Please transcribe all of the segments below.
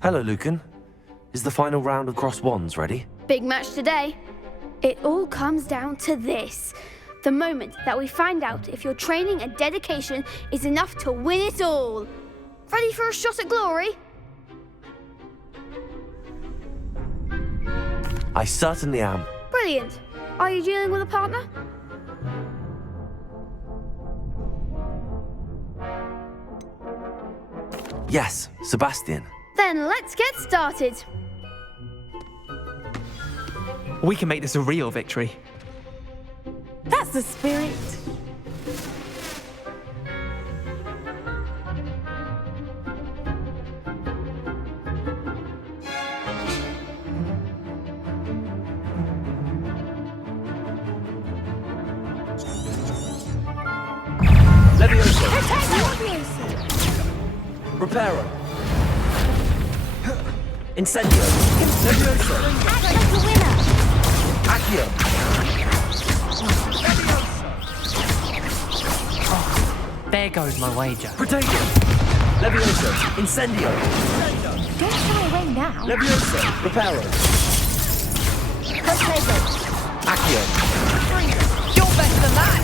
Hello, Lucan. Is the final round of cross wands ready? Big match today. It all comes down to this. The moment that we find out if your training and dedication is enough to win it all. Ready for a shot at glory? I certainly am. Brilliant. Are you dealing with a partner? Yes, Sebastian. Then let's get started. We can make this a real victory. That's the spirit. Levioso. Levioso. Reparo. Incendio. Levioso. Act like a winner. Accio. There goes my wager. Protego. Levioso. Incendio. Don't shy away now. Levioso. Reparo. Protego. Accio. You're better than that!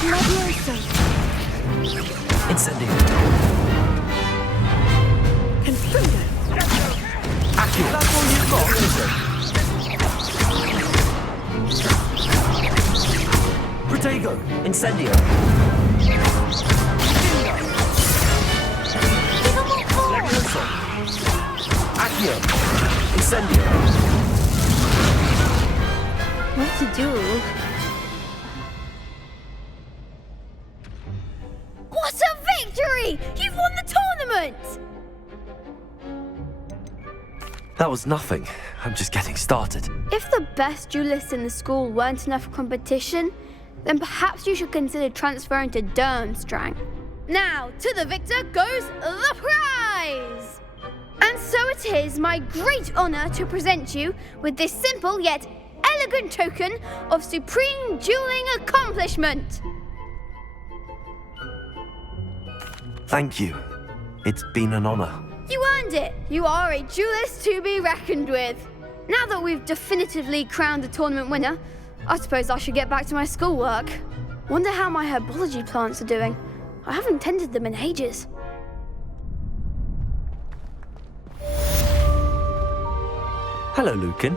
Levioso. Incendio. Confringo. Accio. That's all you've got? Levioso. Protego. Incendio. Give them all four. Levioso. Accio. Incendio. What a duel. What a victory! You've won the tournament! That was nothing. I'm just getting started. If the best duelists in the school weren't enough for competition, then perhaps you should consider transferring to Durmstrang. Now, to the victor goes the prize! And so it is my great honour to present you with this simple yet elegant token of supreme dueling accomplishment. Thank you. It's been an honor. You earned it. You are a duelist to be reckoned with. Now that we've definitively crowned the tournament winner, I suppose I should get back to my schoolwork. Wonder how my herbology plants are doing. I haven't tended them in ages. Hello, Lucan.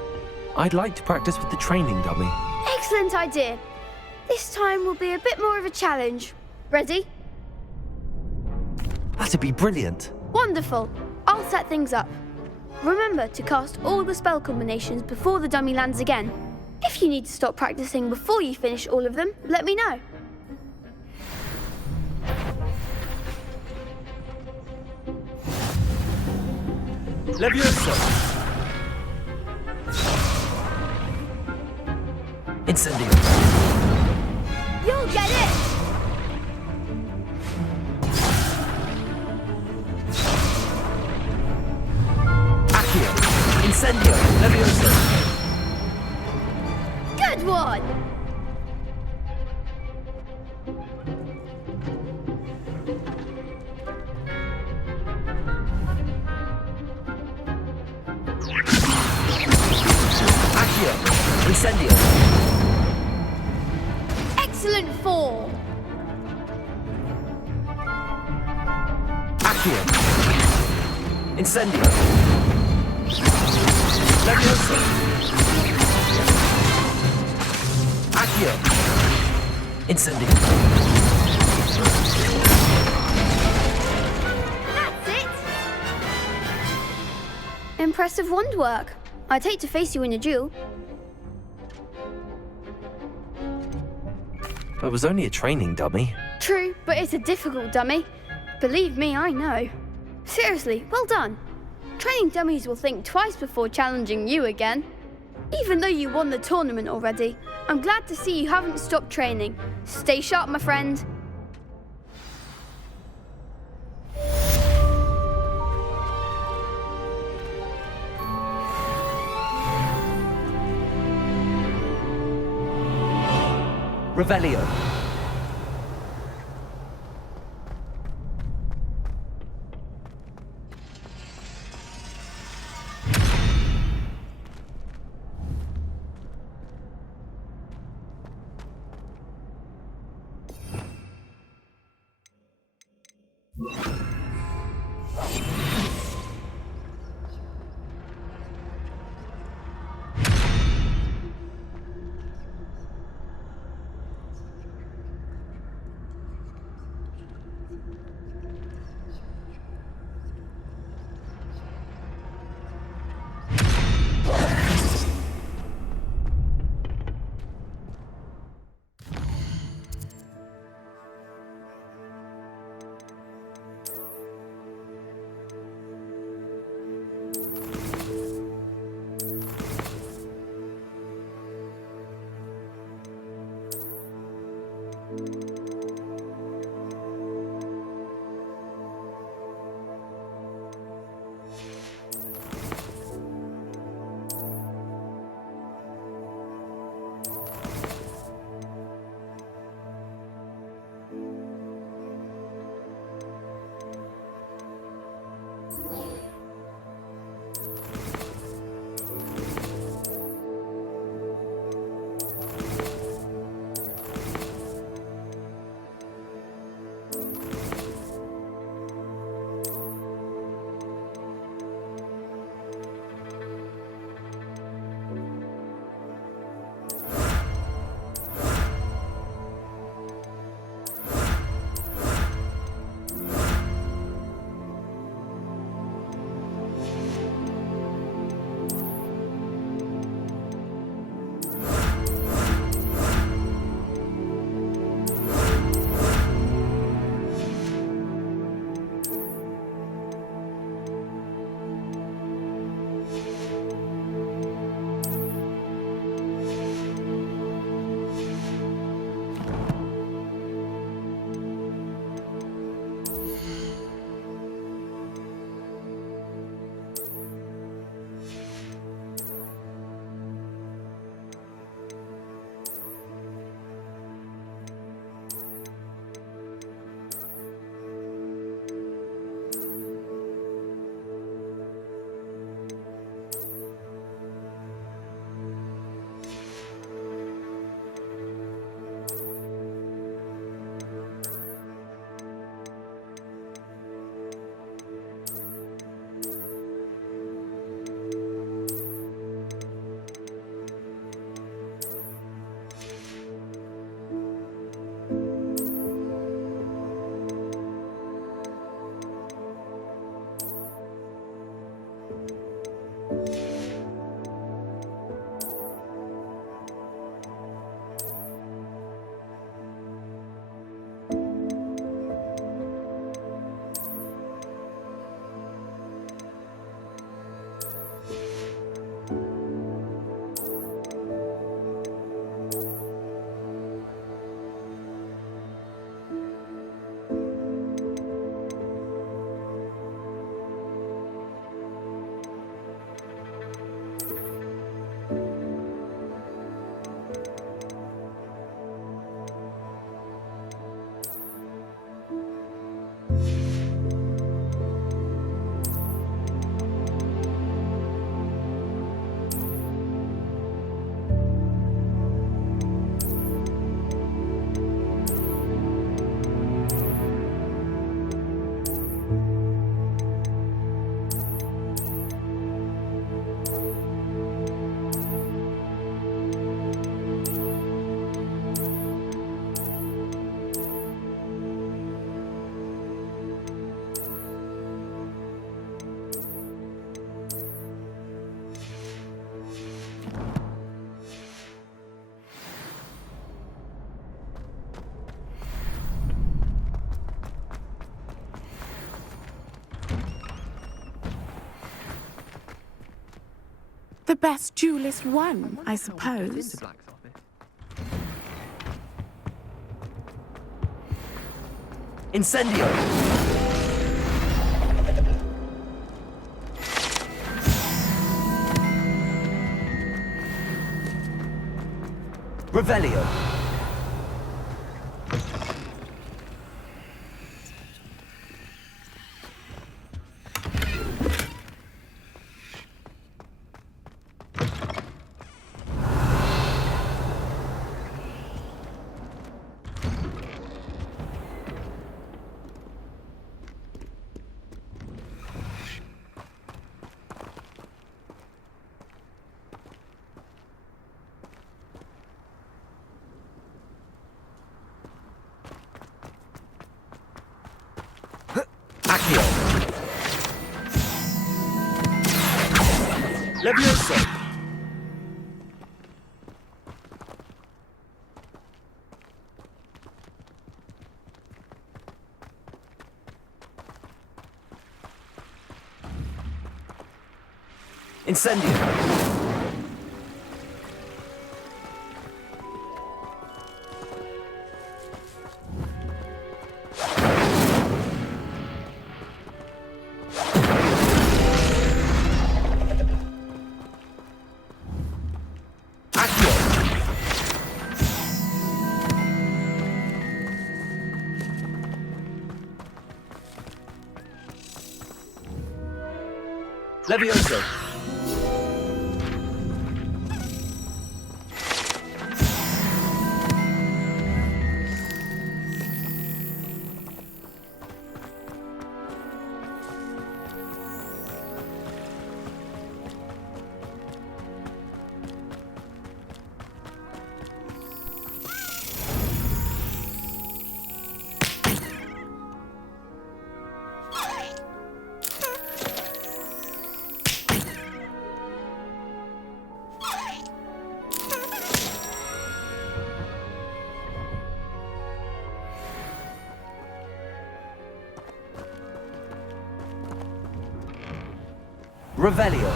I'd like to practice with the training dummy. Excellent idea. This time will be a bit more of a challenge. Ready? That'd be brilliant. Wonderful. I'll set things up. Remember to cast all the spell combinations before the dummy lands again. If you need to stop practicing before you finish all of them, let me know. Levioso. Incendio. You'll get it! Accio. Incendio. Levioso. Good one! Accio. Incendio. Excellent form! Accio. Incendio. Levioso. Accio. Incendio. That's it! Impressive wand work. I'd hate to face you in a duel. It was only a training dummy. True, but it's a difficult dummy. Believe me, I know. Seriously, well done. Training dummies will think twice before challenging you again. Even though you won the tournament already, I'm glad to see you haven't stopped training. Stay sharp, my friend. Revelio. best duelist won, I suppose. Incendio! Revelio! Accio! Levioso! Incendio! Levioso! Revelio.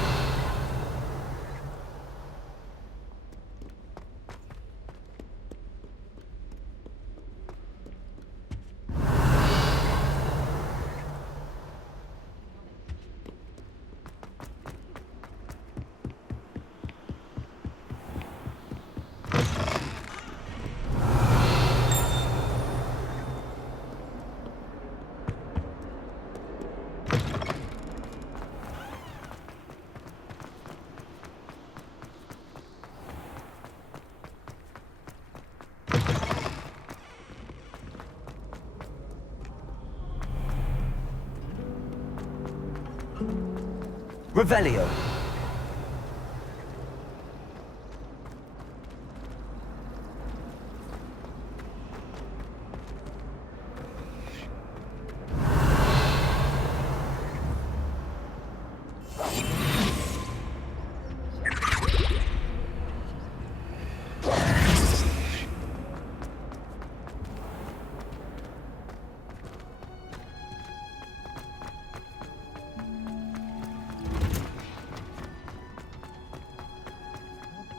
Revelio.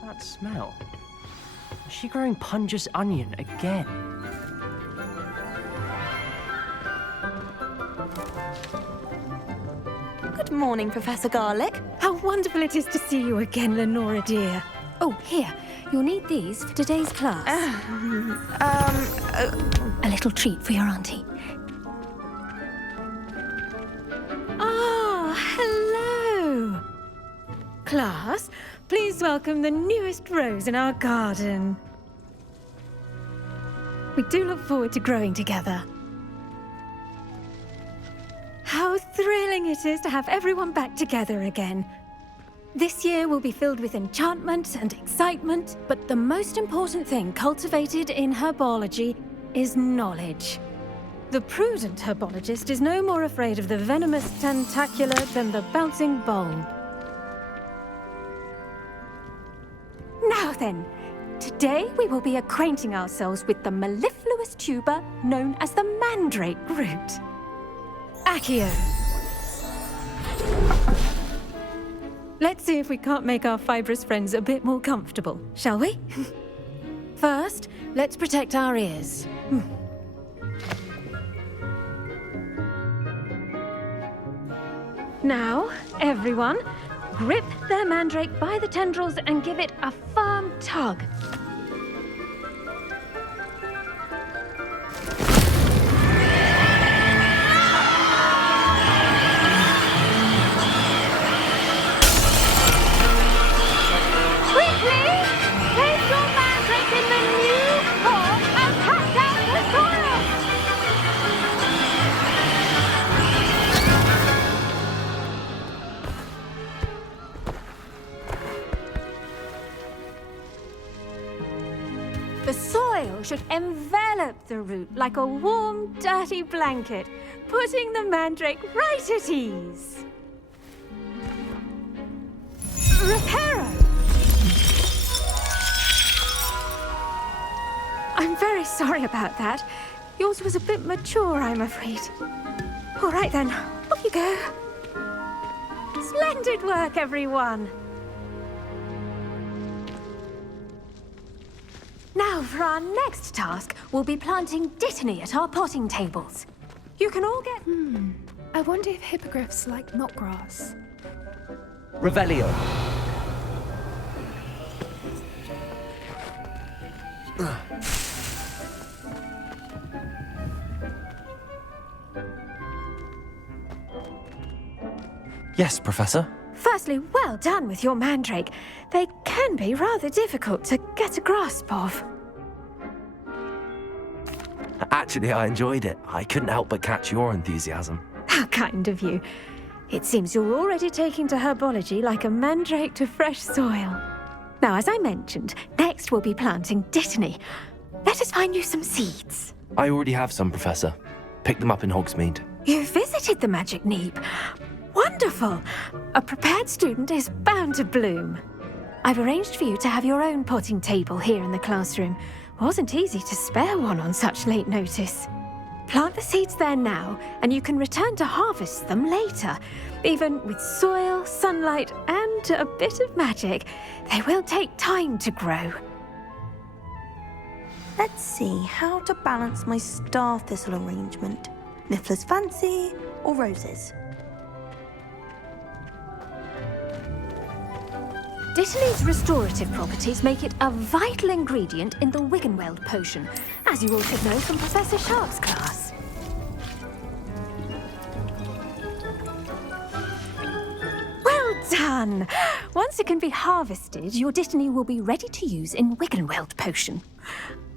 That smell. Is she growing Punja's onion again? Good morning, Professor Garlic. How wonderful it is to see you again, Lenora dear. Oh, here. You'll need these for today's class. A little treat for your auntie. Ah, hello. Class, please welcome the newest rose in our garden. We do look forward to growing together. How thrilling it is to have everyone back together again. This year will be filled with enchantment and excitement, but the most important thing cultivated in herbology is knowledge. The prudent herbologist is no more afraid of the venomous tentacula than the bouncing bulb. Now then, today we will be acquainting ourselves with the mellifluous tuber known as the mandrake root. Accio. Let's see if we can't make our fibrous friends a bit more comfortable, shall we? First, let's protect our ears. Now, everyone, grip their mandrake by the tendrils and give it a firm tug. Quickly! Place your mandrake in the new form and cut down the soil! The soil should envelop the root like a warm, dirty blanket, putting the mandrake right at ease. Reparo! I'm very sorry about that. Yours was a bit mature, I'm afraid. All right then, off you go. Splendid work, everyone. Now, for our next task, we'll be planting dittany at our potting tables. You can all get... I wonder if hippogriffs like knotgrass. Revelio. Yes, Professor. Firstly, well done with your mandrake. They can be rather difficult to get a grasp of. Actually, I enjoyed it. I couldn't help but catch your enthusiasm. How kind of you. It seems you're already taking to herbology like a mandrake to fresh soil. Now, as I mentioned, next we'll be planting dittany. Let us find you some seeds. I already have some, Professor. Picked them up in Hogsmeade. You visited the Magic Neep. Wonderful! A prepared student is bound to bloom. I've arranged for you to have your own potting table here in the classroom. Wasn't easy to spare one on such late notice. Plant the seeds there now, and you can return to harvest them later. Even with soil, sunlight, and a bit of magic, they will take time to grow. Let's see how to balance my star thistle arrangement. Niffler's Fancy or roses? Dittany's restorative properties make it a vital ingredient in the Wiggenweld potion, as you all should know from Professor Sharp's class. Well done! Once it can be harvested, your dittany will be ready to use in Wiggenweld potion.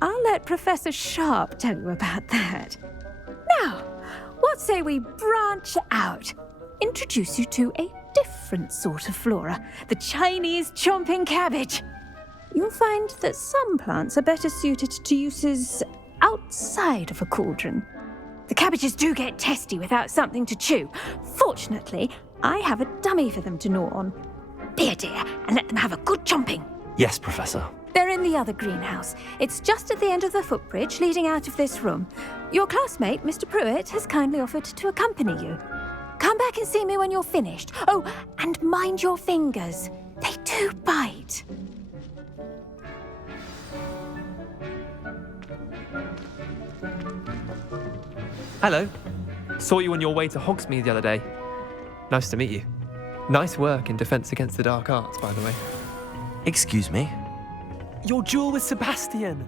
I'll let Professor Sharp tell you about that. Now, what say we branch out? Introduce you to a different sort of flora, the Chinese chomping cabbage. You'll find that some plants are better suited to uses outside of a cauldron. The cabbages do get testy without something to chew. Fortunately, I have a dummy for them to gnaw on. Be a dear and let them have a good chomping. Yes, Professor. They're in the other greenhouse. It's just at the end of the footbridge leading out of this room. Your classmate, Mr. Pruitt, has kindly offered to accompany you. Come back and see me when you're finished. Oh, and mind your fingers. They do bite. Hello. Saw you on your way to Hogsmeade the other day. Nice to meet you. Nice work in Defense Against the Dark Arts, by the way. Excuse me? Your duel with Sebastian!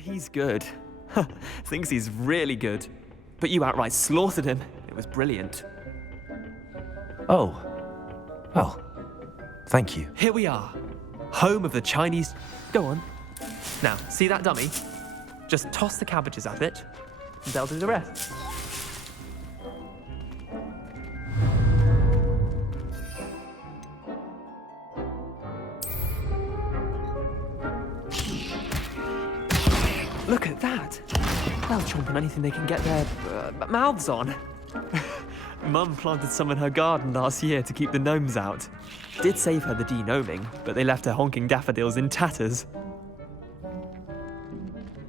He's good. Thinks he's really good. But you outright slaughtered him. It was brilliant. Oh. Well, thank you. Here we are. Home of the Chinese... Go on. Now, see that dummy? Just toss the cabbages at it, and they'll do the rest. Look at that. They'll chomp on anything they can get their mouths on. Mum planted some in her garden last year to keep the gnomes out. Did save her the de-gnoming, but they left her honking daffodils in tatters.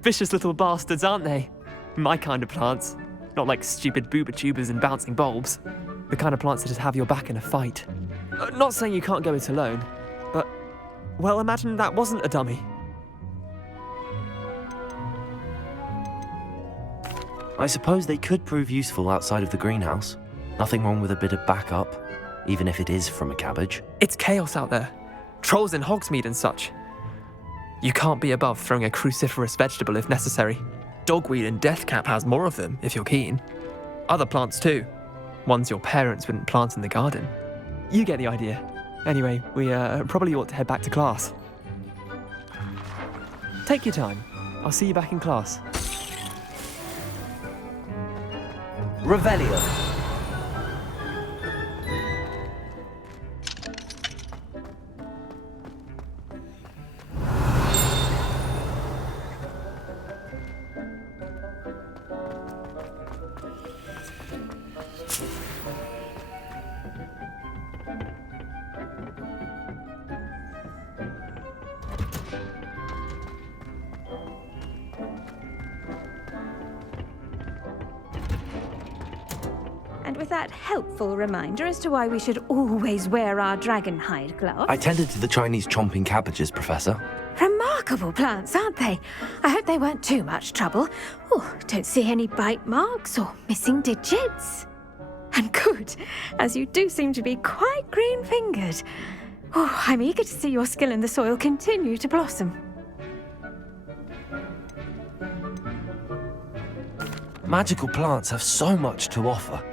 Vicious little bastards, aren't they? My kind of plants. Not like stupid booba tubers and bouncing bulbs. The kind of plants that just have your back in a fight. Not saying you can't go it alone, but, well, imagine that wasn't a dummy. I suppose they could prove useful outside of the greenhouse. Nothing wrong with a bit of backup, even if it is from a cabbage. It's chaos out there. Trolls in Hogsmeade and such. You can't be above throwing a cruciferous vegetable if necessary. Dogweed and deathcap has more of them, if you're keen. Other plants too. Ones your parents wouldn't plant in the garden. You get the idea. Anyway, we probably ought to head back to class. Take your time. I'll see you back in class. Revelio. And with that helpful reminder as to why we should always wear our dragon hide gloves. I tended to the Chinese chomping cabbages, Professor. Remarkable plants, aren't they? I hope they weren't too much trouble. Oh, don't see any bite marks or missing digits. And good, as you do seem to be quite green-fingered. Oh, I'm eager to see your skill in the soil continue to blossom. Magical plants have so much to offer.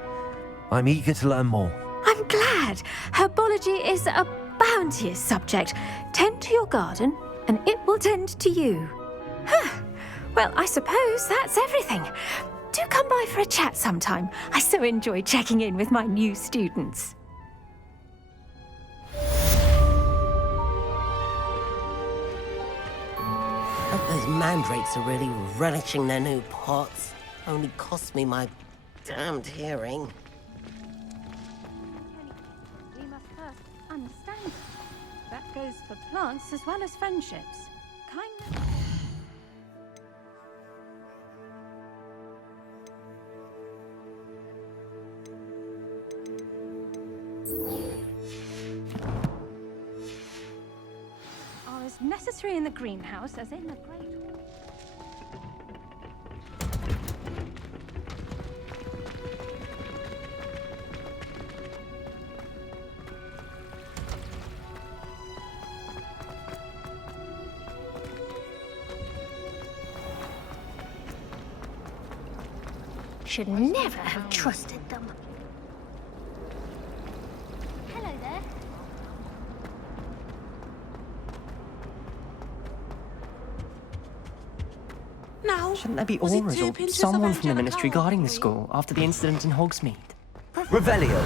I'm eager to learn more. I'm glad. Herbology is a bounteous subject. Tend to your garden, and it will tend to you. Huh. Well, I suppose that's everything. Do come by for a chat sometime. I so enjoy checking in with my new students. Hope those mandrakes are really relishing their new pots. Only cost me my damned hearing. We must first understand. That goes for plants as well as friendships. Kindness. Are as necessary in the greenhouse as in the great hall. Should never have trusted them. Hello there. Now, Shouldn't there be was it auras two or pinches of someone from the angelic ministry guarding the alchemy? school after the incident in Hogsmeade? Revelio.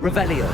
Revelio.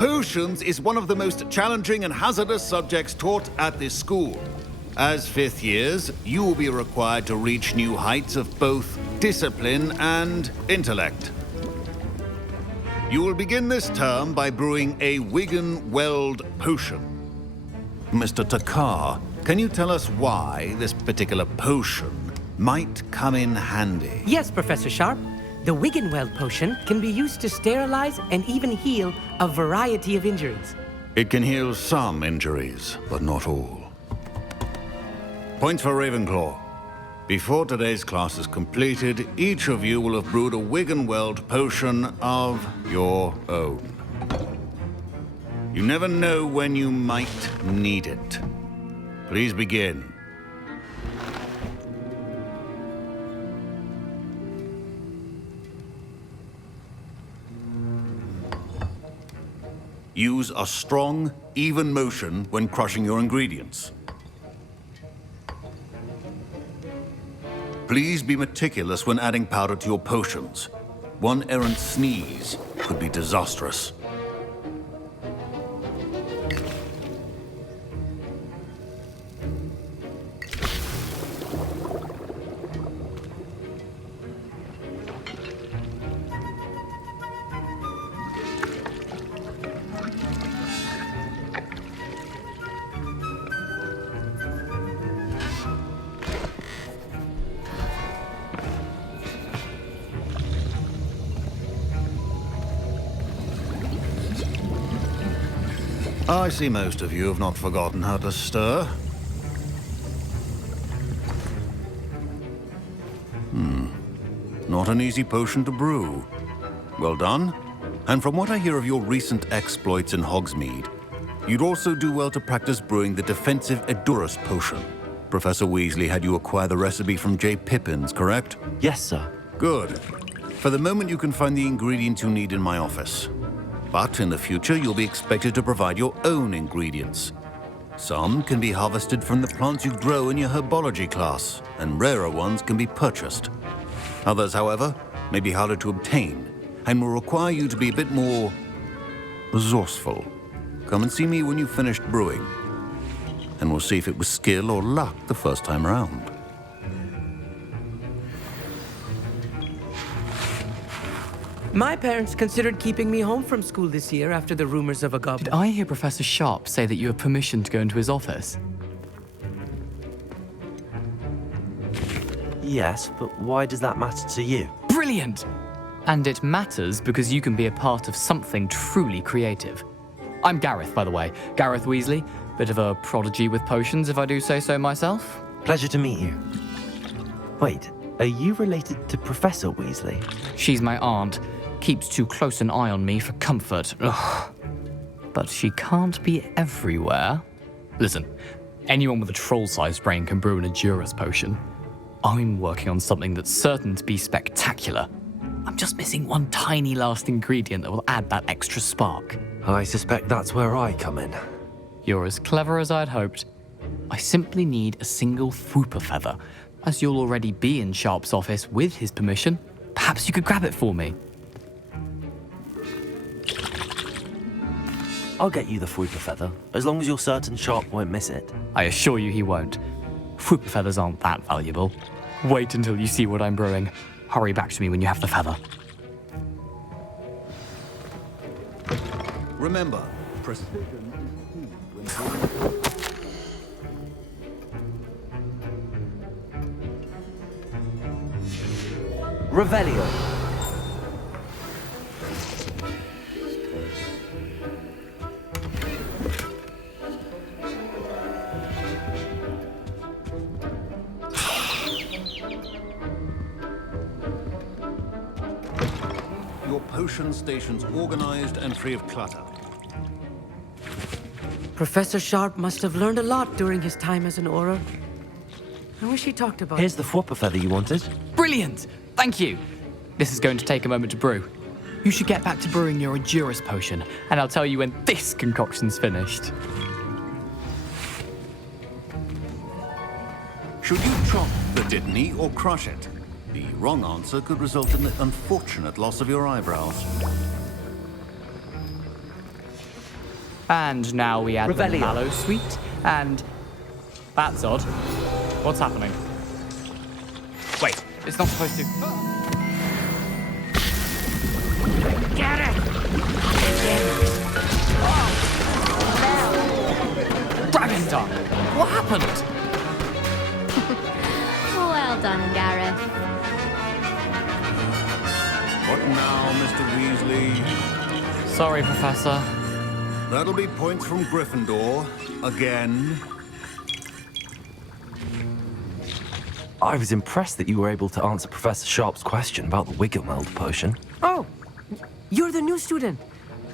Potions is one of the most challenging and hazardous subjects taught at this school. As fifth years, you will be required to reach new heights of both discipline and intellect. You will begin this term by brewing a Wiggenweld potion. Mr. Takar, can you tell us why this particular potion might come in handy? Yes, Professor Sharp. The Wiggenweld potion can be used to sterilize and even heal a variety of injuries. It can heal some injuries, but not all. Points for Ravenclaw. Before today's class is completed, each of you will have brewed a Wiggenweld potion of your own. You never know when you might need it. Please begin. Use a strong, even motion when crushing your ingredients. Please be meticulous when adding powder to your potions. One errant sneeze could be disastrous. I see most of you have not forgotten how to stir. Not an easy potion to brew. Well done. And from what I hear of your recent exploits in Hogsmeade, you'd also do well to practice brewing the defensive Edurus potion. Professor Weasley had you acquire the recipe from J. Pippins, correct? Yes, sir. Good. For the moment, you can find the ingredients you need in my office. But in the future, you'll be expected to provide your own ingredients. Some can be harvested from the plants you grow in your herbology class, and rarer ones can be purchased. Others, however, may be harder to obtain, and will require you to be a bit more resourceful. Come and see me when you've finished brewing, and we'll see if it was skill or luck the first time around. My parents considered keeping me home from school this year after the rumors of a Did goblin. I hear Professor Sharp say that you have permission to go into his office? Yes, but why does that matter to you? Brilliant! And it matters because you can be a part of something truly creative. I'm Gareth, by the way. Gareth Weasley. Bit of a prodigy with potions, if I do say so myself. Pleasure to meet you. Wait, are you related to Professor Weasley? She's my aunt. Keeps too close an eye on me for comfort. Ugh. But she can't be everywhere. Listen, anyone with a troll-sized brain can brew an Edurus potion. I'm working on something that's certain to be spectacular. I'm just missing one tiny last ingredient that will add that extra spark. I suspect that's where I come in. You're as clever as I'd hoped. I simply need a single Fwooper feather. As you'll already be in Sharp's office with his permission, perhaps you could grab it for me. I'll get you the Fwooper feather, as long as you're certain Sharp won't miss it. I assure you he won't. Fwooper feathers aren't that valuable. Wait until you see what I'm brewing. Hurry back to me when you have the feather. Remember, precision is key when Revelio. your potion stations organized and free of clutter. Professor Sharp must have learned a lot during his time as an Auror. I wish he talked about Here's the Fwooper feather you wanted. Brilliant! Thank you! This is going to take a moment to brew. You should get back to brewing your Edurus potion, and I'll tell you when this concoction's finished. Should you chop the Dittany or crush it? The wrong answer could result in the unfortunate loss of your eyebrows. And now we add the Revelio. mallow sweet, and... That's odd. What's happening? Wait, it's not supposed to... Get it! Dragon Tongue! What happened? Well done, Gareth. What now, Mr. Weasley? Sorry, Professor. That'll be points from Gryffindor. Again. I was impressed that you were able to answer Professor Sharp's question about the Wiggenweld potion. Oh, you're the new student.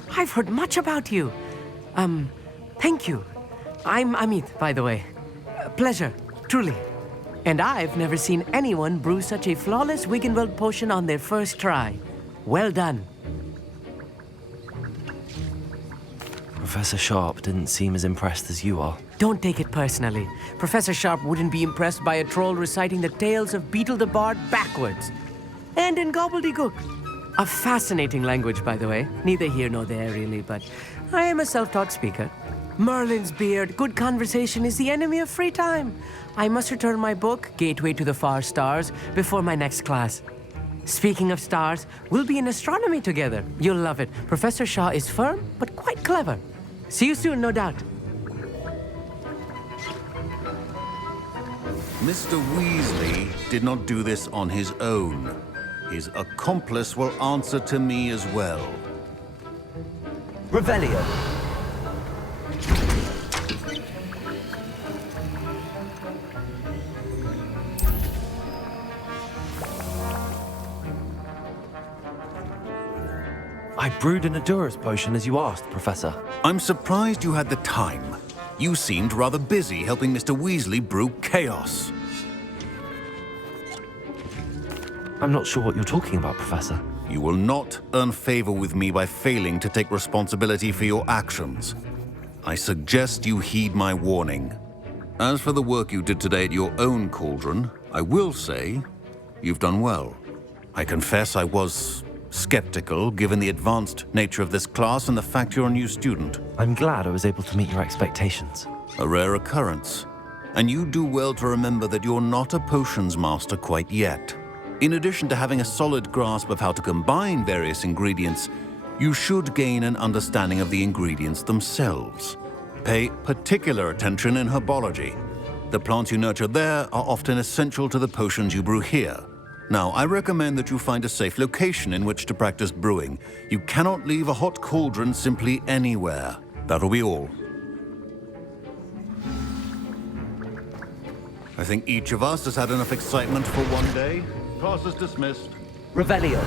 I've heard much about you. Thank you. I'm Amit, by the way. Pleasure, truly. And I've never seen anyone brew such a flawless Wiggenweld potion on their first try. Well done. Professor Sharp didn't seem as impressed as you are. Don't take it personally. Professor Sharp wouldn't be impressed by a troll reciting the tales of Beetle the Bard backwards. And in gobbledygook. A fascinating language, by the way. Neither here nor there, really, but I am a self-taught speaker. Merlin's beard, good conversation is the enemy of free time. I must return my book, Gateway to the Far Stars, before my next class. Speaking of stars, we'll be in astronomy together. You'll love it. Professor Shaw is firm, but quite clever. See you soon, no doubt. Mr. Weasley did not do this on his own. His accomplice will answer to me as well. Revelio. I brewed an Adura's potion as you asked, Professor. I'm surprised you had the time. You seemed rather busy helping Mr. Weasley brew chaos. I'm not sure what you're talking about, Professor. You will not earn favor with me by failing to take responsibility for your actions. I suggest you heed my warning. As for the work you did today at your own cauldron, I will say you've done well. I confess I was skeptical, given the advanced nature of this class and the fact you're a new student. I'm glad I was able to meet your expectations. A rare occurrence. And you do well to remember that you're not a potions master quite yet. In addition to having a solid grasp of how to combine various ingredients, you should gain an understanding of the ingredients themselves. Pay particular attention in herbology. The plants you nurture there are often essential to the potions you brew here. Now, I recommend that you find a safe location in which to practice brewing. You cannot leave a hot cauldron simply anywhere. That'll be all. I think each of us has had enough excitement for one day. Class is dismissed. Revelio.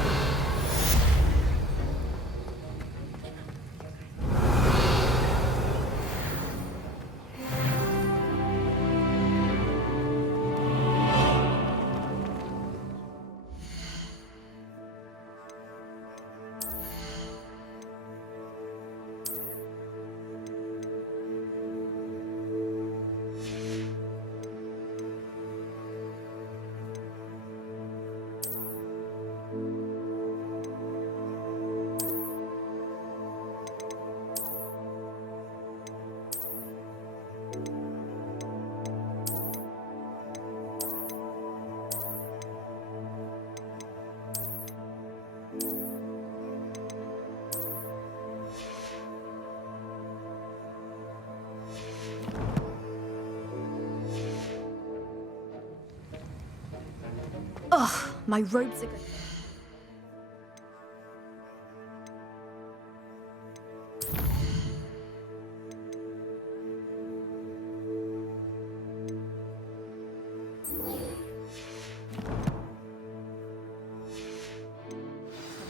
Ugh, my robes are good.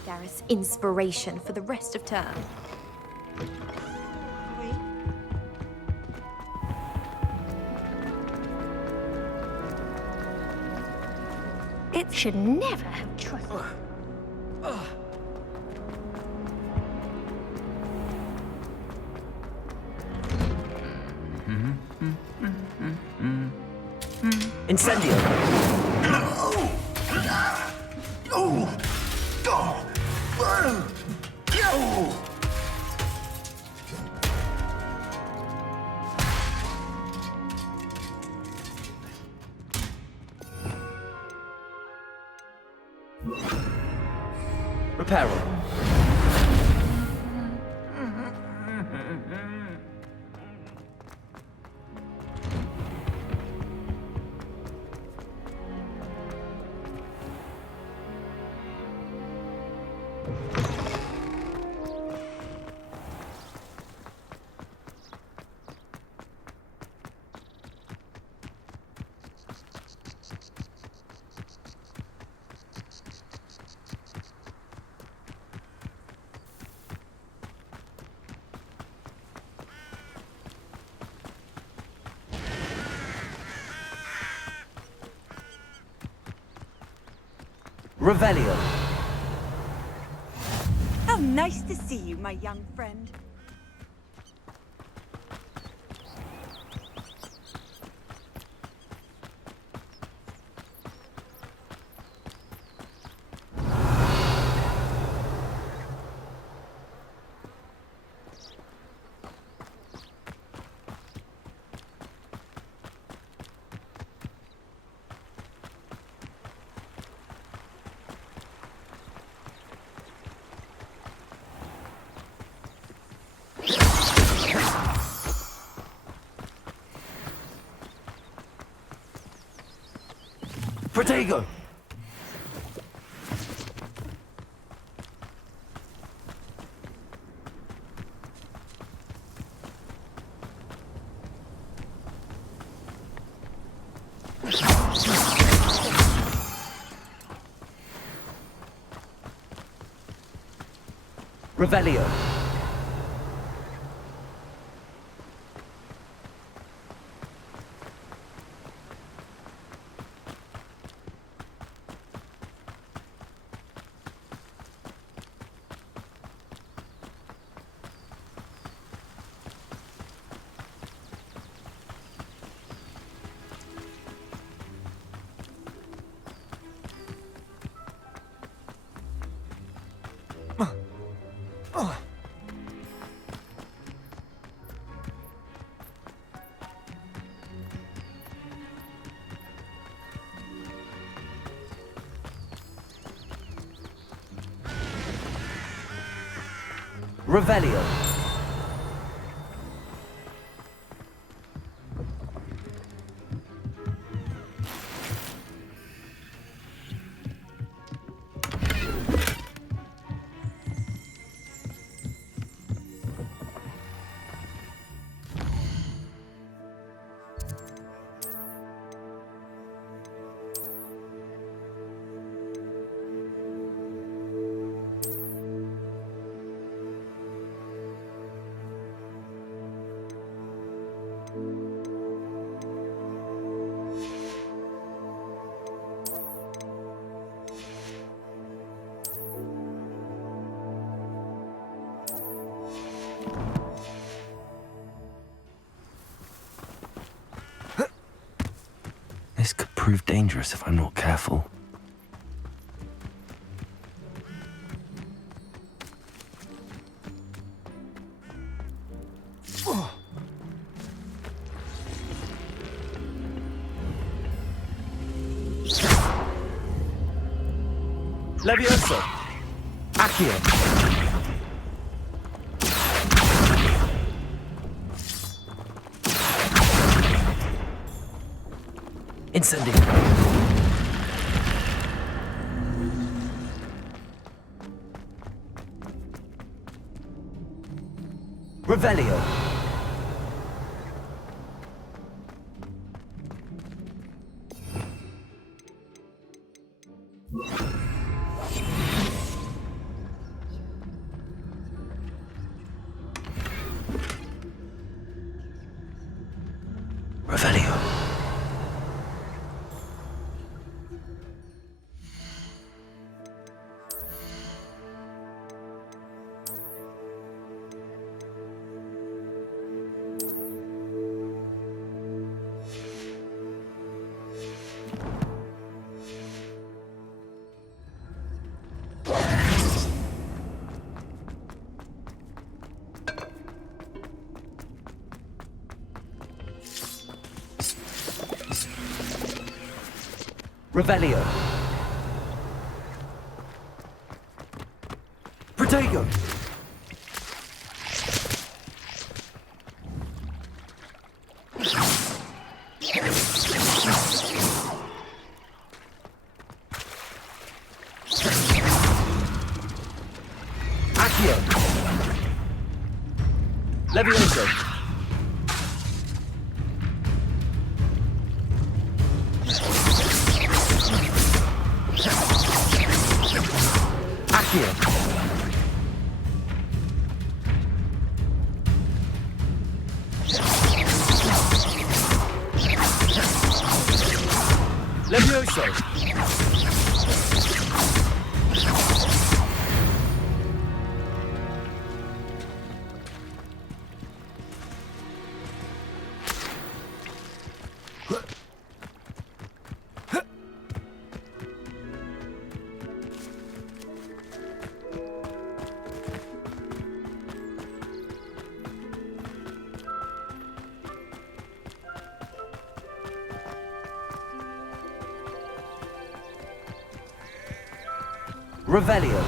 Gareth's inspiration for the rest of term. It should never have trusted. Incendio. Reparo. Revelio. How nice to see you, my young friend. Protego! Revelio. Revelio. This could prove dangerous if I'm not careful. Levioso. Accio. Incendio. Revelio. Revelio. Revelio. Potato! Accio! Levioso! Accio! Levioso! Revelio.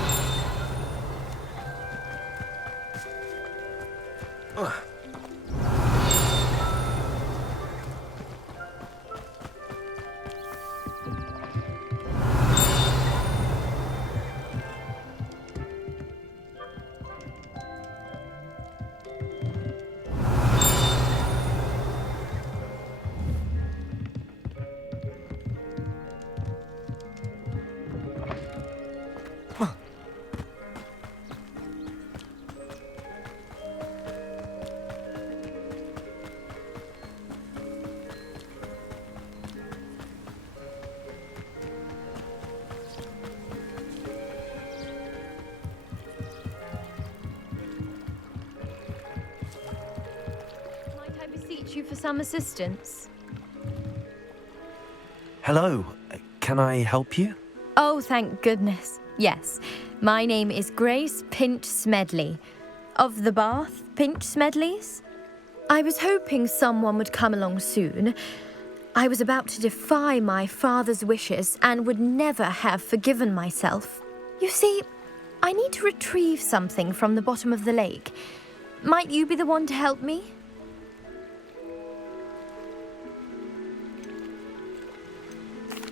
Might I beseech you for some assistance? Hello. Can I help you? Oh, thank goodness. Yes. My name is Grace Pinch Smedley. Of the Bath Pinch Smedleys? I was hoping someone would come along soon. I was about to defy my father's wishes and would never have forgiven myself. You see, I need to retrieve something from the bottom of the lake. Might you be the one to help me?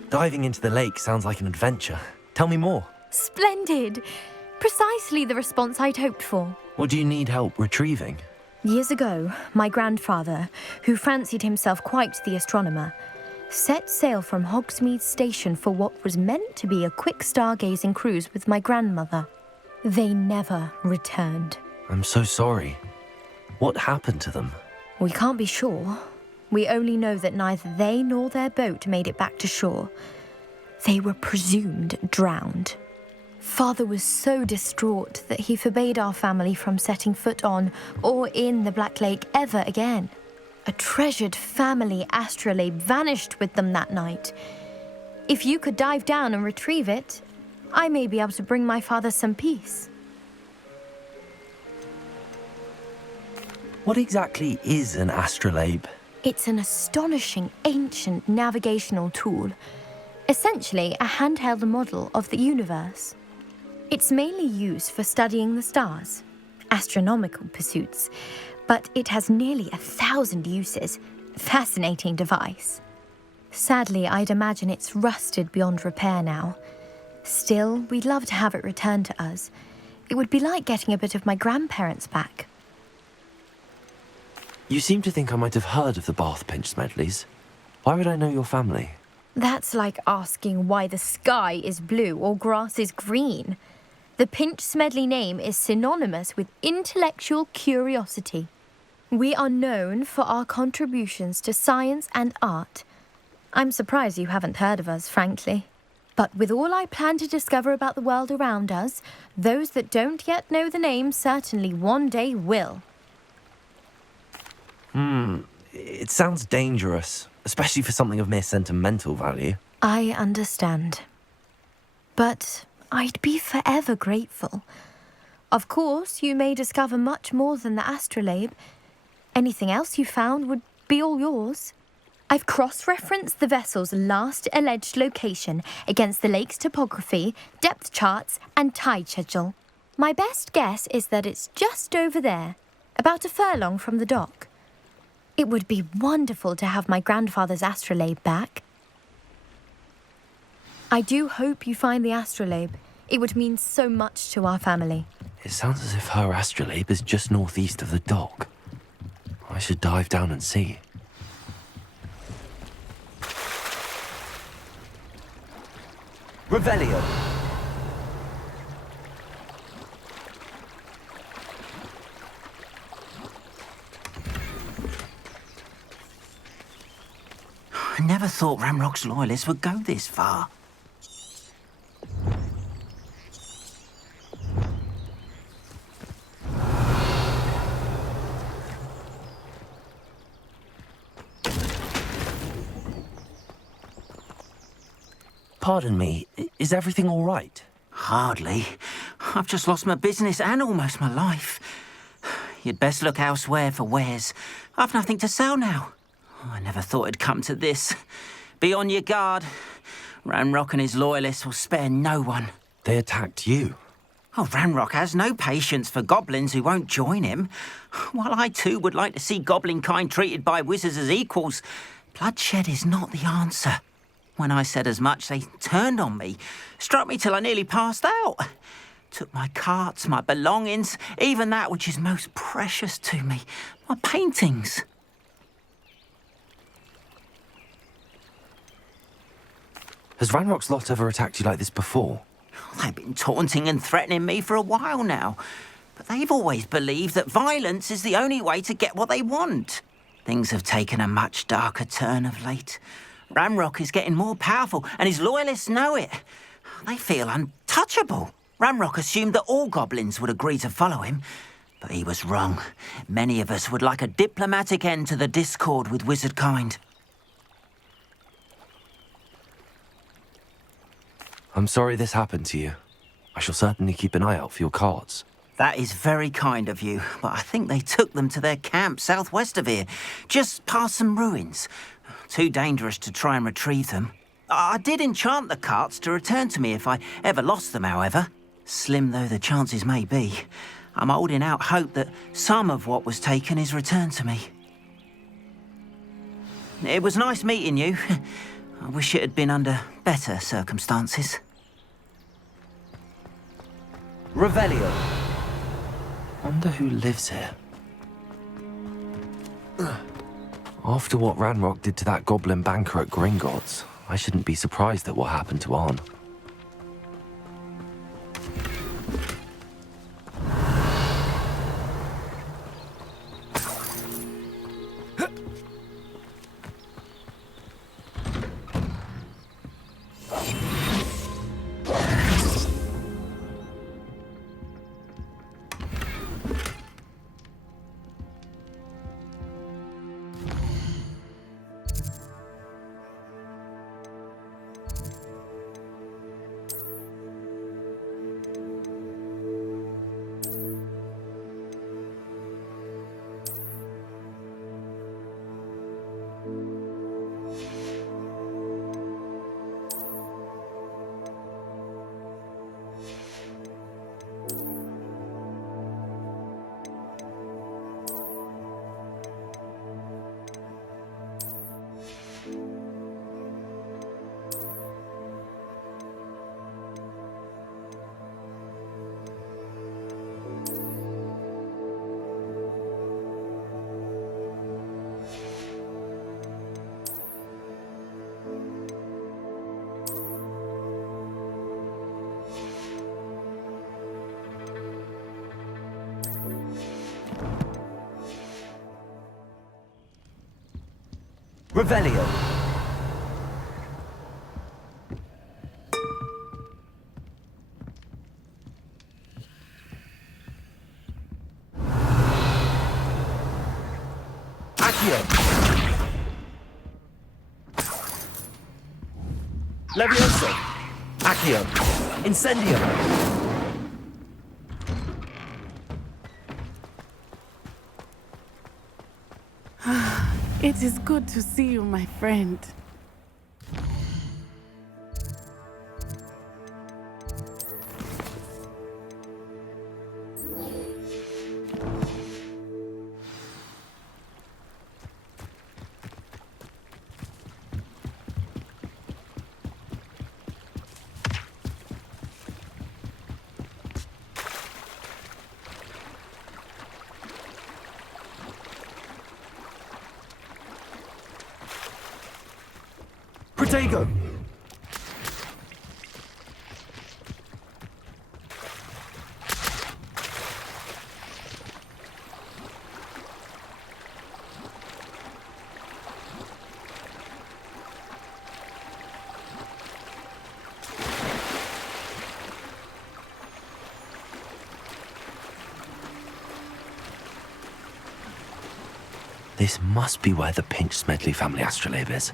Diving into the lake sounds like an adventure. Tell me more. Splendid! Precisely the response I'd hoped for. What do you need help retrieving? Years ago, my grandfather, who fancied himself quite the astronomer, set sail from Hogsmeade Station for what was meant to be a quick stargazing cruise with my grandmother. They never returned. I'm so sorry. What happened to them? We can't be sure. We only know that neither they nor their boat made it back to shore. They were presumed drowned. Father was so distraught that he forbade our family from setting foot on or in the Black Lake ever again. A treasured family astrolabe vanished with them that night. If you could dive down and retrieve it, I may be able to bring my father some peace. What exactly is an astrolabe? It's an astonishing ancient navigational tool, essentially a handheld model of the universe. It's mainly used for studying the stars, astronomical pursuits, but it has nearly 1,000 uses. Fascinating device. Sadly, I'd imagine it's rusted beyond repair now. Still, we'd love to have it returned to us. It would be like getting a bit of my grandparents back. You seem to think I might have heard of the Bath Pinch Smedleys. Why would I know your family? That's like asking why the sky is blue or grass is green. The Pinch Smedley name is synonymous with intellectual curiosity. We are known for our contributions to science and art. I'm surprised you haven't heard of us, frankly. But with all I plan to discover about the world around us, those that don't yet know the name certainly one day will. It sounds dangerous, especially for something of mere sentimental value. I understand. But I'd be forever grateful. Of course, you may discover much more than the astrolabe. Anything else you found would be all yours. I've cross-referenced the vessel's last alleged location against the lake's topography, depth charts, and tide schedule. My best guess is that it's just over there, about a furlong from the dock. It would be wonderful to have my grandfather's astrolabe back. I do hope you find the astrolabe. It would mean so much to our family. It sounds as if her astrolabe is just northeast of the dock. I should dive down and see. Revelio. I never thought Ramrock's loyalists would go this far. Pardon me, is everything all right? Hardly. I've just lost my business and almost my life. You'd best look elsewhere for wares. I've nothing to sell now. I never thought it'd come to this. Be on your guard. Ranrock and his loyalists will spare no one. They attacked you? Oh, Ranrock has no patience for goblins who won't join him. While I too would like to see goblin kind treated by wizards as equals, bloodshed is not the answer. When I said as much, they turned on me, struck me till I nearly passed out. Took my carts, my belongings, even that which is most precious to me, my paintings. Has Ranrock's lot ever attacked you like this before? They've been taunting and threatening me for a while now, but they've always believed that violence is the only way to get what they want. Things have taken a much darker turn of late. Ranrock is getting more powerful, and his loyalists know it. They feel untouchable. Ranrock assumed that all goblins would agree to follow him, but he was wrong. Many of us would like a diplomatic end to the discord with wizard kind. I'm sorry this happened to you. I shall certainly keep an eye out for your carts. That is very kind of you, but I think they took them to their camp southwest of here, just past some ruins. Too dangerous to try and retrieve them. I did enchant the carts to return to me if I ever lost them, however. Slim though the chances may be, I'm holding out hope that some of what was taken is returned to me. It was nice meeting you. I wish it had been under better circumstances. Revelio. Wonder who lives here. After what Ranrock did to that goblin banker at Gringotts, I shouldn't be surprised at what happened to Arn. Revelio. Accio. Levioso. Accio. Incendio. It is good to see you, my friend. Protego! This must be where the Pinch Smedley family astrolabe is.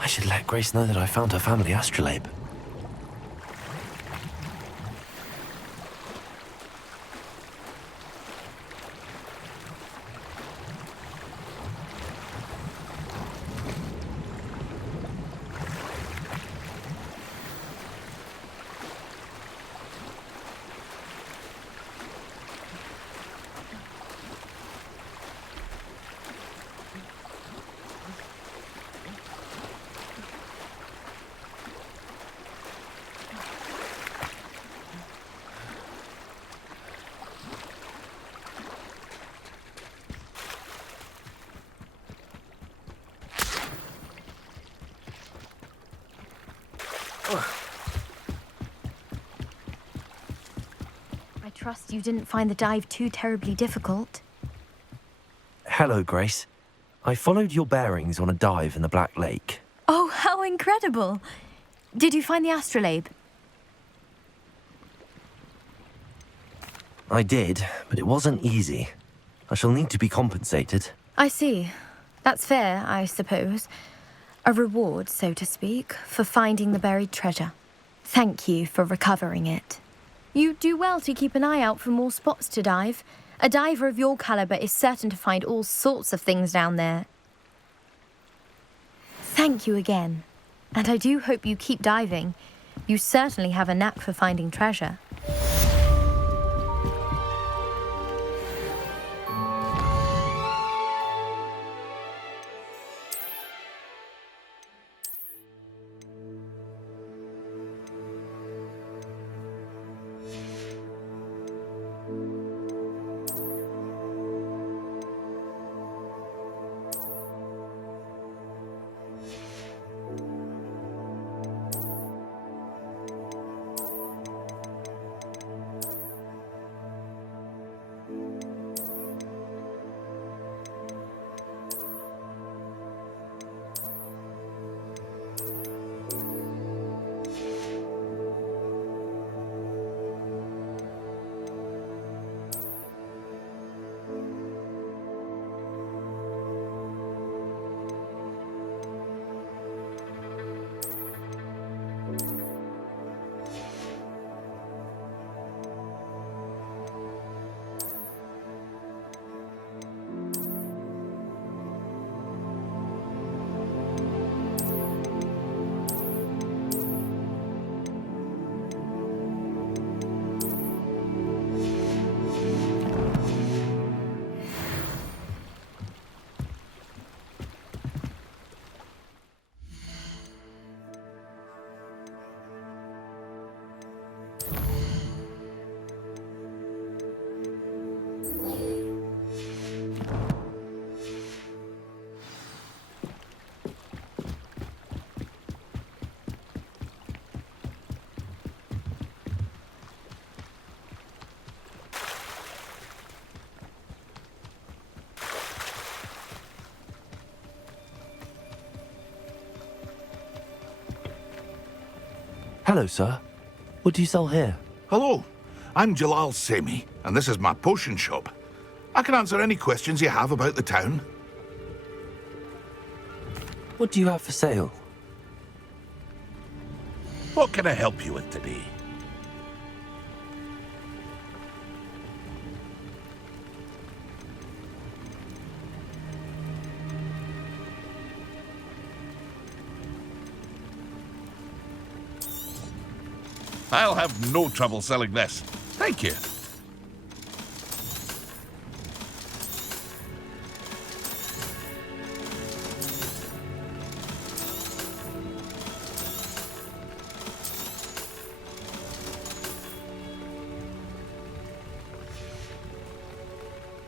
I should let Grace know that I found her family astrolabe. I trust you didn't find the dive too terribly difficult. Hello, Grace. I followed your bearings on a dive in the Black Lake. Oh, how incredible! Did you find the astrolabe? I did, but it wasn't easy. I shall need to be compensated. I see. That's fair, I suppose. A reward, so to speak, for finding the buried treasure. Thank you for recovering it. You do well to keep an eye out for more spots to dive. A diver of your caliber is certain to find all sorts of things down there. Thank you again. And I do hope you keep diving. You certainly have a knack for finding treasure. Hello, sir. What do you sell here? Hello, I'm Jalal Semi, and this is my potion shop. I can answer any questions you have about the town. What do you have for sale? What can I help you with today? I'll have no trouble selling this. Thank you.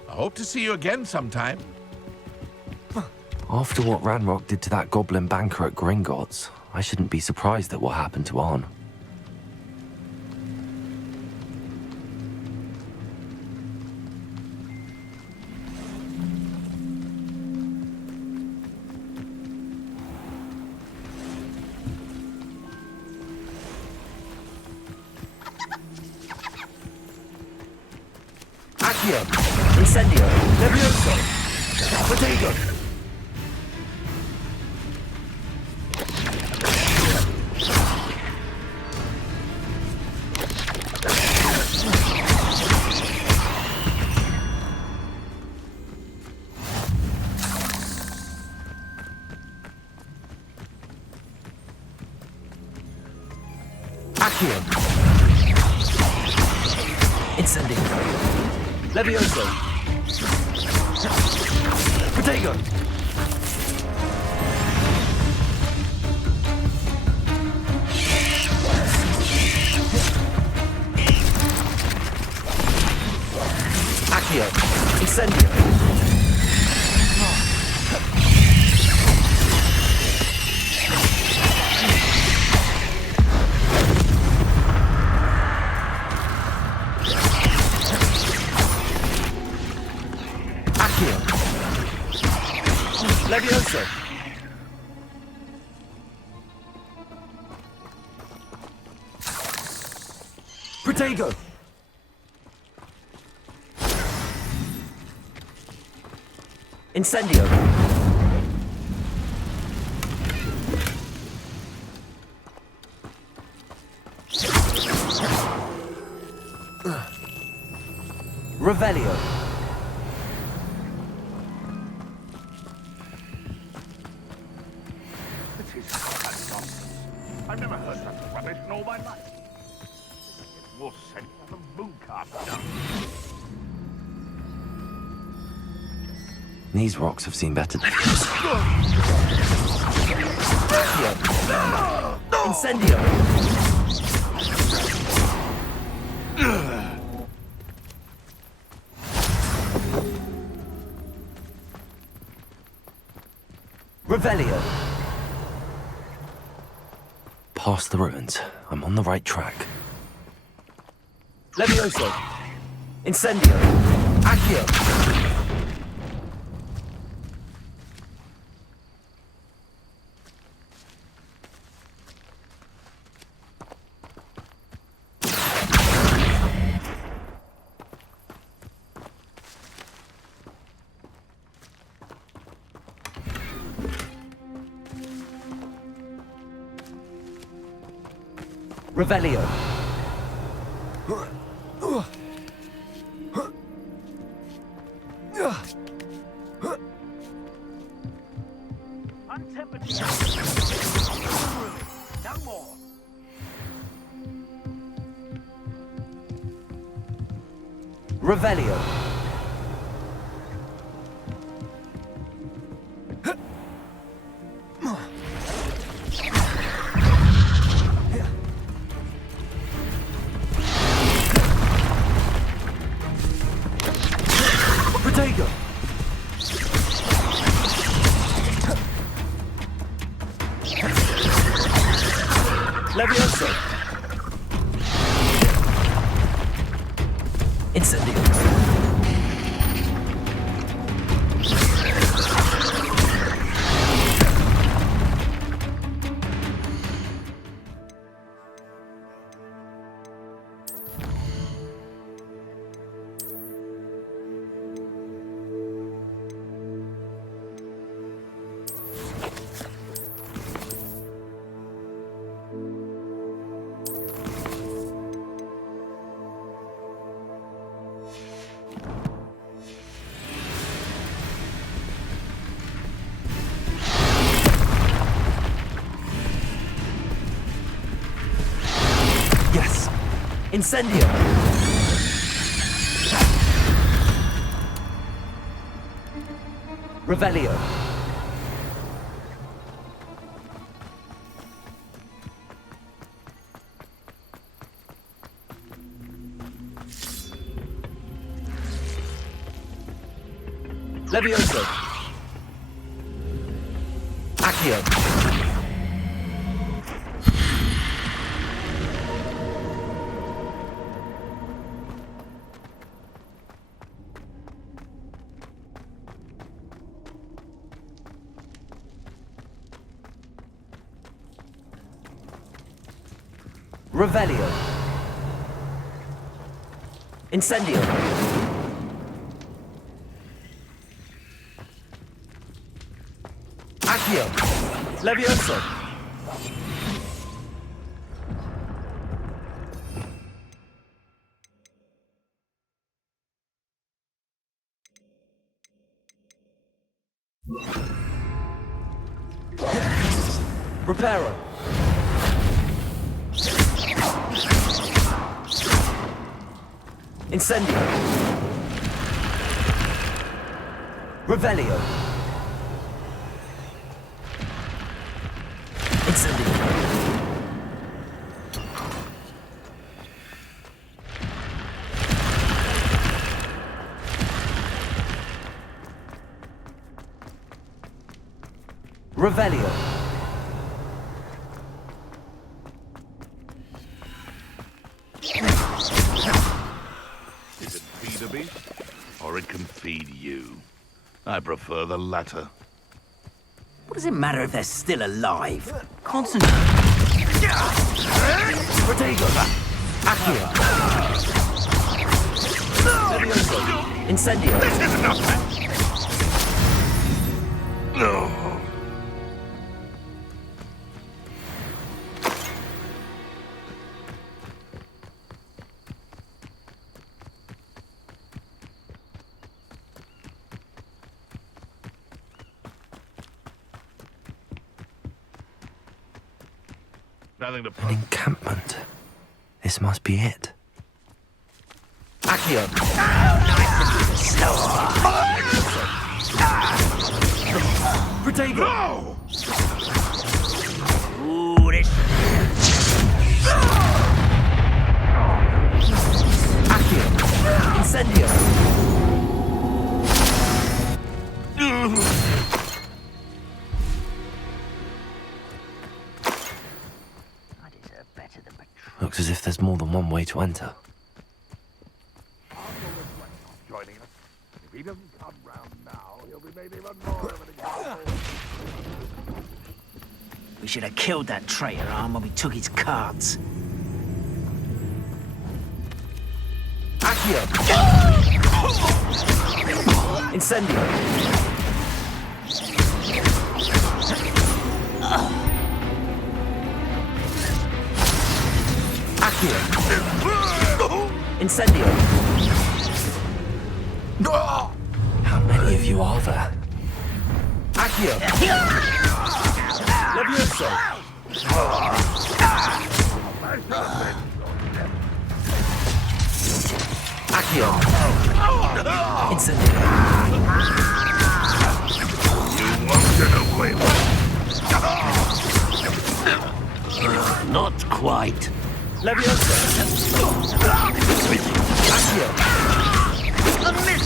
I hope to see you again sometime. After what Ranrock did to that goblin banker at Gringotts, I shouldn't be surprised at what happened to Arn. Accio. Incendio. Levioso. Potato. Accio. Incendio. Levioso. Potato. Accio. Incendio. Levioso. Protego. Incendio. Revelio. I've never heard such rubbish in all my life. It's more sense than the Mooncast does. These rocks have seen better days. Incendio. Revelio. Past the ruins. I'm on the right track. Levioso. Incendio. Accio. Revelio. No more. Revelio. Protego. Levioso. Incendio. Incendio! Revelio! Levioso! Accio! Revelio. Incendio. Accio. Levioso. Reparo. Incendio. Revelio. Incendio. Revelio. Or it can feed you. I prefer the latter. What does it matter if they're still alive? Concentrate. Protego. Accio. Levioso. Incendio. This is nothing! No. Nothing to An encampment. This must be it. Accio. Protego. No! Ooh, this. Accio. Incendio. Looks as if there's more than one way to enter. Joining us. If he doesn't come round now, he'll be made even more of an example. We should have killed that traitor arm when we took his cards. Accio. Incendio. Accio. Incendio. How many of you are there? Accio. Levioso. Accio. Incendio. You won't get away with Not quite. Levioso. Accio. A miss.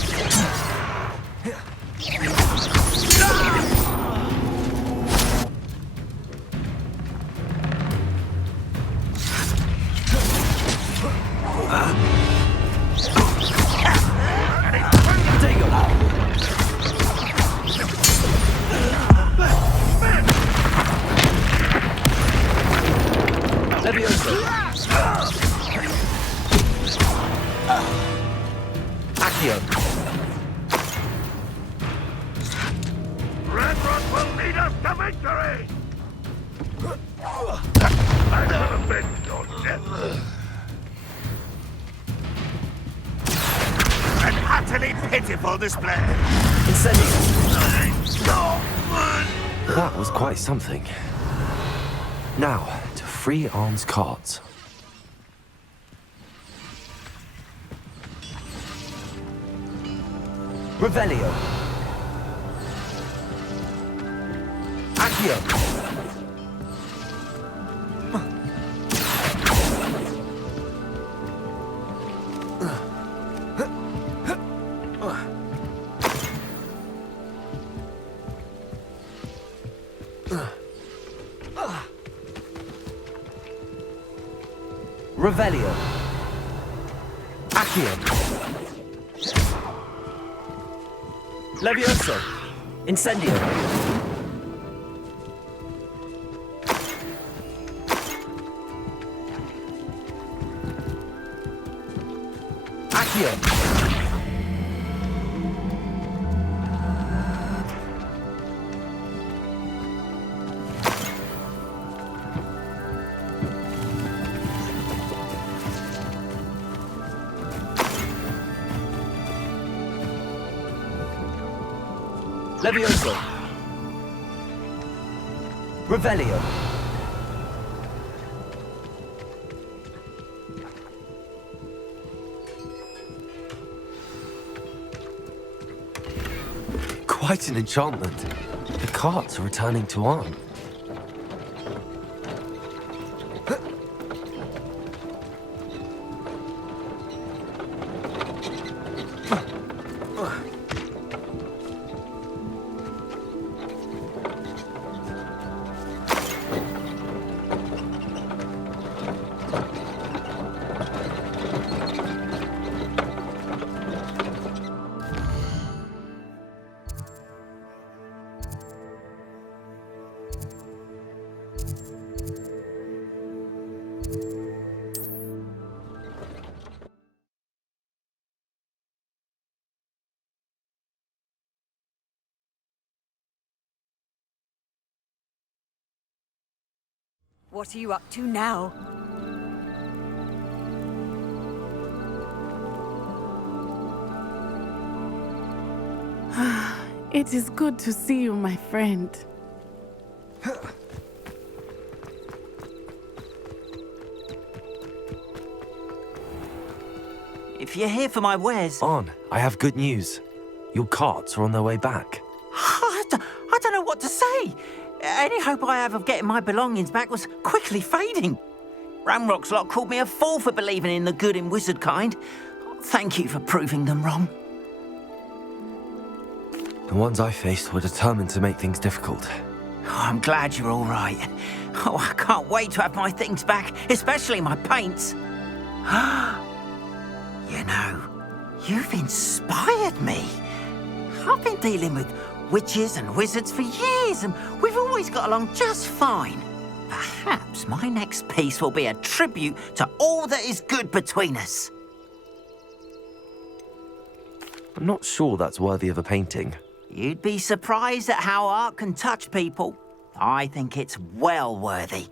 Levioso. Accio. Red Rock will lead us to victory! I could avenge your death. An utterly pitiful display. Incendio. That was quite something. Now, to free Arm's cards. Revelio. Accio. Revelio. Accio. Levioso. Incendio. Accio. Levioso. Revelio. Quite an enchantment. The carts are returning to Arn. What are you up to now? It is good to see you, my friend. If you're here for my wares... Arn, I have good news. Your carts are on their way back. I don't know what to say. Any hope I have of getting my belongings back was quickly fading. Ramrock's lot called me a fool for believing in the good in wizard kind. Thank you for proving them wrong. The ones I faced were determined to make things difficult. Oh, I'm glad you're all right. Oh, I can't wait to have my things back, especially my paints. You know, you've inspired me. I've been dealing with witches and wizards for years, and we've always got along just fine. Perhaps my next piece will be a tribute to all that is good between us. I'm not sure that's worthy of a painting. You'd be surprised at how art can touch people. I think it's well worthy.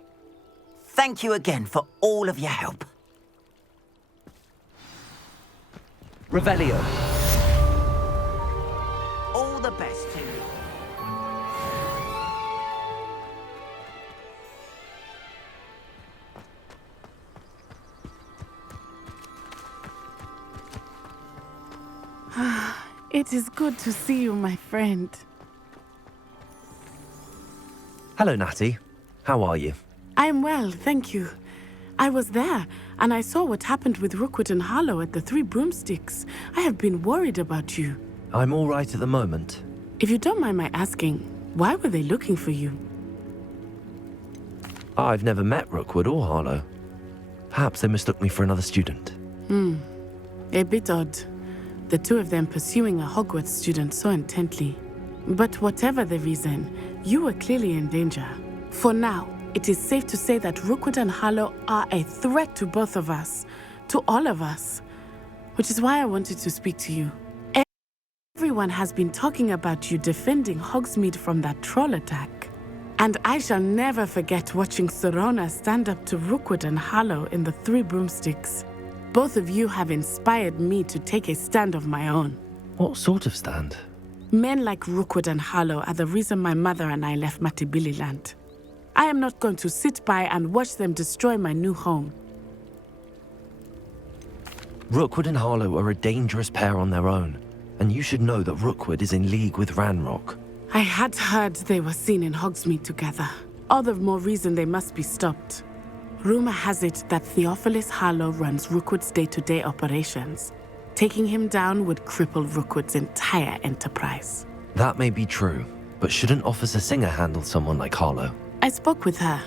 Thank you again for all of your help. Revelio. All the best to you. It is good to see you, my friend. Hello, Natty. How are you? I'm well, thank you. I was there, and I saw what happened with Rookwood and Harlow at the Three Broomsticks. I have been worried about you. I'm all right at the moment. If you don't mind my asking, why were they looking for you? I've never met Rookwood or Harlow. Perhaps they mistook me for another student. A bit odd. The two of them pursuing a Hogwarts student so intently. But whatever the reason, you were clearly in danger. For now, it is safe to say that Rookwood and Harlow are a threat to both of us, to all of us. Which is why I wanted to speak to you. Everyone has been talking about you defending Hogsmeade from that troll attack. And I shall never forget watching Sorona stand up to Rookwood and Harlow in the Three Broomsticks. Both of you have inspired me to take a stand of my own. What sort of stand? Men like Rookwood and Harlow are the reason my mother and I left Matabeleland. I am not going to sit by and watch them destroy my new home. Rookwood and Harlow are a dangerous pair on their own. And you should know that Rookwood is in league with Ranrock. I had heard they were seen in Hogsmeade together. All the more reason they must be stopped. Rumor has it that Theophilus Harlow runs Rookwood's day-to-day operations. Taking him down would cripple Rookwood's entire enterprise. That may be true, but shouldn't Officer Singer handle someone like Harlow? I spoke with her.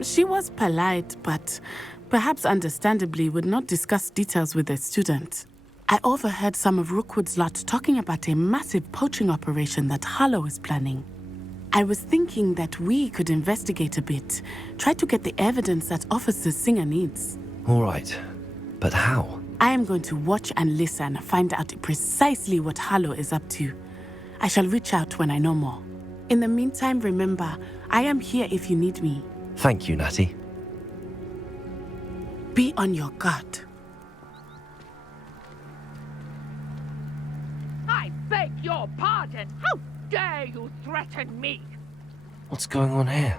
She was polite, but perhaps understandably would not discuss details with a student. I overheard some of Rookwood's lot talking about a massive poaching operation that Harlow is planning. I was thinking that we could investigate a bit, try to get the evidence that Officer Singer needs. All right, but how? I am going to watch and listen, find out precisely what Harlow is up to. I shall reach out when I know more. In the meantime, remember, I am here if you need me. Thank you, Natty. Be on your guard. I beg your pardon. How dare you threaten me? What's going on here?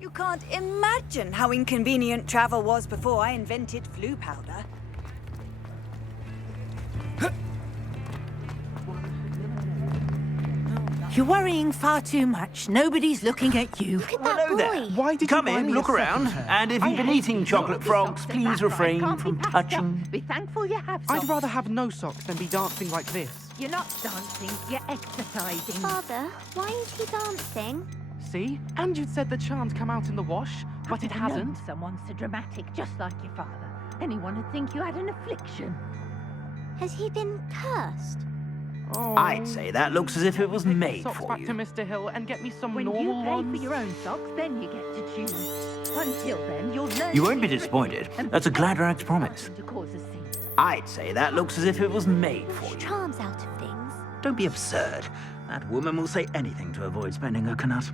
You can't imagine how inconvenient travel was before I invented flu powder. You're worrying far too much. Nobody's looking at you. Look at that Hello there. Why did Come you buy in, me look a around, second and if you've been eating chocolate frogs, please refrain from touching. Be thankful you have I'd socks. rather have no socks than be dancing like this. You're not dancing, you're exercising. Father, why ain't he dancing? See? And you'd said the charms come out in the wash, but it hasn't. Someone so dramatic, just like your father. Anyone would think you had an affliction. Has he been cursed? Oh. I'd say that looks as if it was made Socks for back you. to Mr. Hill and get me some When normal you pay ones. for your own socks, then you get to choose. Until then, you'll learn. You won't be disappointed. That's a Gladrax promise. To cause a scene. I'd say that looks as if it was made for you. Charms out of things. Don't be absurd. That woman will say anything to avoid spending her knut.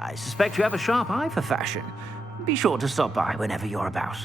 I suspect you have a sharp eye for fashion. Be sure to stop by whenever you're about.